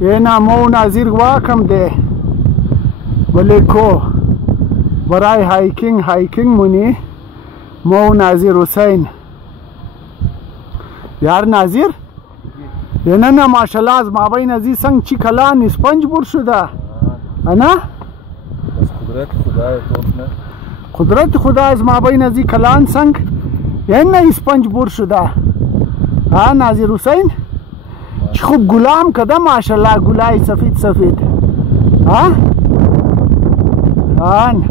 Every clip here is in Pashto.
اینا مو ناظر واکم ده ولی کو برای هایکینگ مونی مو ناظر حسین یار ناظر اینا نه ماشاءالله از مابین ازی سنگ چی کلان اسپنج بر شده انا قدرت خدا از مابین ازی کلان سنگ اینا اسپنج بر شده ها ناظر حسین چی خوب گلام کده ماشاءالله گلای سفید ها آن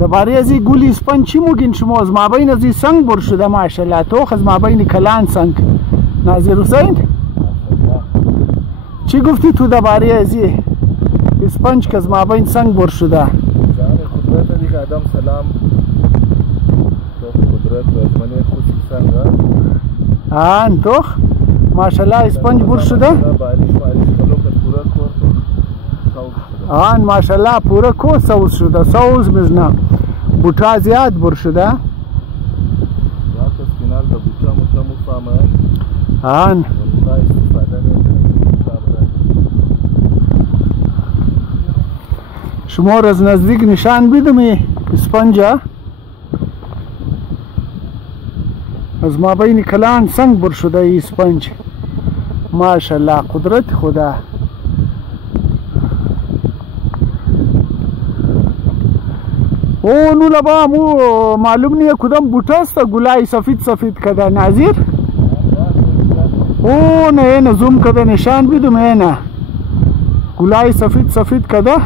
دباری ازی گلی اسپنج چی موگین شما از مابین ازی سنگ بر شده ماشاءالله تو از مابین کلان سنگ ناظر حسین چی گفتی تو دباری ازی اسپنج که از مابین سنگ بر شده قدرت دیگه آدم سلام تو قدرت و از منی خود سنگ آن تو ماشاءالله اسپنج بر شده آن ماشاءالله پورا کو سوز شده سوز مزنا بوٹا زیاد بر شده آن شما از نزدیک نشان بدمی اسپنجا از مابین کلان سنگ بر شده اسپنج ماشاءالله قدرت خدا او نو لبا مو معلوم نیه کدام بوٹا است گلای سفید کده ناظر او نه زوم کده نشان بدم نه گلای سفید کده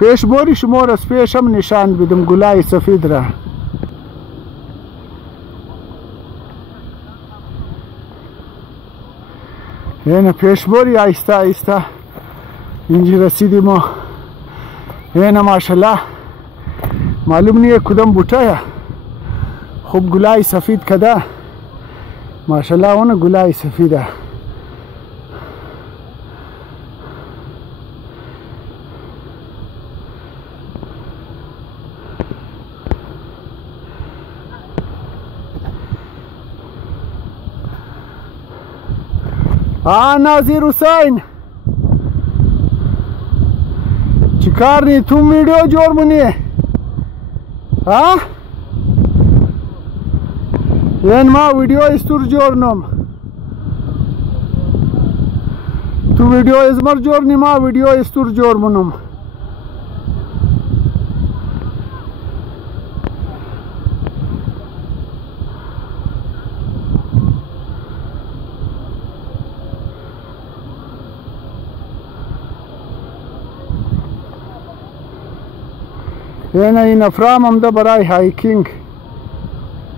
پیش باری شما را از پیش هم نشان بدم گلای سفید را اینه پیش باری آیسته اینجی رسیدیم ما اینه ماشاءالله معلوم نیه کدام بوٹا خوب گلای سفید کده ماشاءالله اون گلای سفیده ناظر حسین چیکار نی تو ویڈیو جوړ مونی این ما ویڈیو استور جوړ نم تو ویڈیو ازمر جوړ نی ما ویڈیو استور جوړ مونم این افرام هم ده برای هایکینگ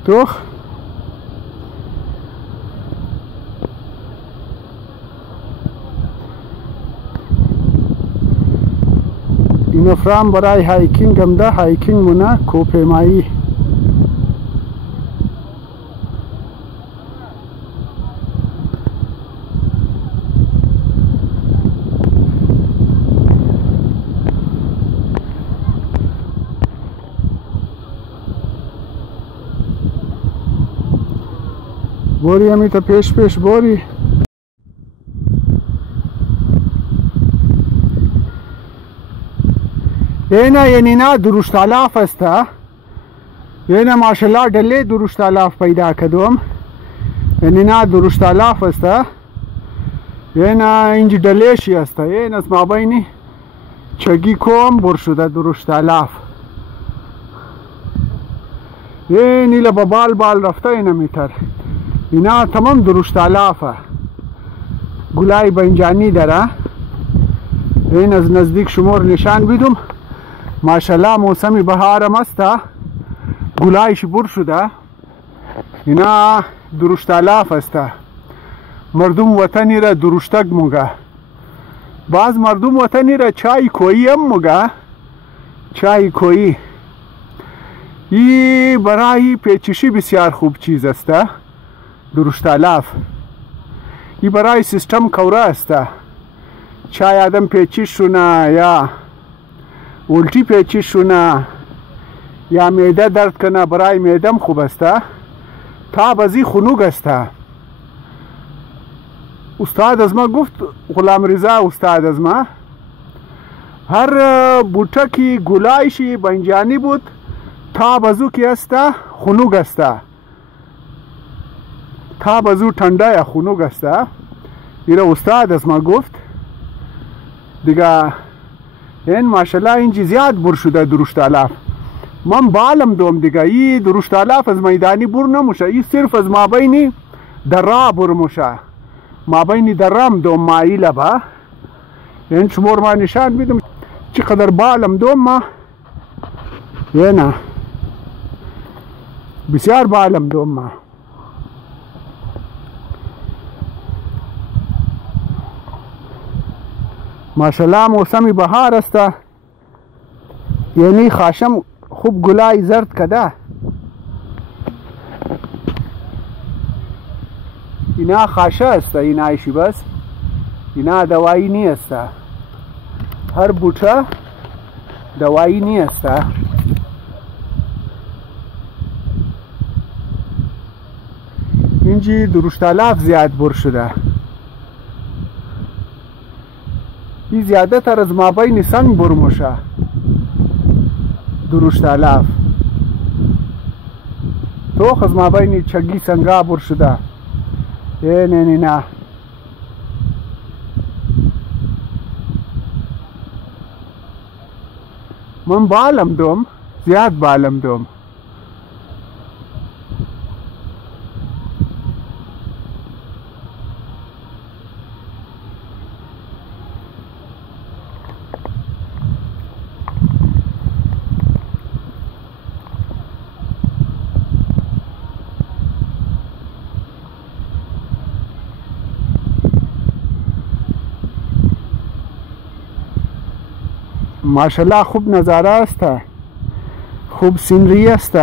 تو این افرام برای هایکینگ هم ده هایکینگ مونه کوپیمایی بوری همی تا پیش بوری اینه یعنی نه درشت آلاف است اینه ماشاءالله دلی درشت آلاف پیدا کدوم یعنی نه درشت آلاف است اینه اینجی دلیشی است این از مابینی چگی کوم بر شده درشت آلاف اینی لبا بال رفته اینه میتر اینا تمام درشت آلافه گلای بنجانی داره این از نزدیک شمار نشان بدم ماشاءالله موسم بهارم است گلایش بر شده اینا درشت آلاف است مردم وطنی را درشتک موگه بعض مردم وطنی را چای کویی هم موگه چای کویی ای برای پیچشی بسیار خوب چیز است درشت آلاف ای برای سیستم کوره است چای آدم پیچش شونه یا الٹی پیچش شونه یا معده درد کنه برای معدم خوب است تا بازی خنوگ است استاد از ما گفت، غلام رضا استاد از ما، هر بوته کی گلایشی بنجانی بود تاب ازو کی استا خنوگ استا، تاب ازو ٹھنڈا یا خنوگ استا. ایره استاد از ما گفت دیگه این ماشاءالله اینجی زیاد بر شده درشت آلاف. من بالم دوم دیگه ای درشت آلاف از میدانی بر نموشه، ای صرف از مابینی درا بر موشه، مابینی درام دوم مایله با. این شمور ما نشان میدم چقدر بالم دوم ما، یه نه بسیار بالم دوم ما. ماشاءالله موسم بهار است، یعنی خاشم خوب گلای زرد کده. اینا خاشه است، اینایشی بس اینا دوایی نیست، هر بوته دوایی نیست. اینجی درشت آلاف زیاد بر شده، این زیاده تر از مابین سنگ بر موشه درشت آلاف، توخ از مابین چگی سنگا بر شده. نه نه من بالم دوم، زیاد بالم دوم. ماشاءالله خوب نظاره است، خوب سینری است.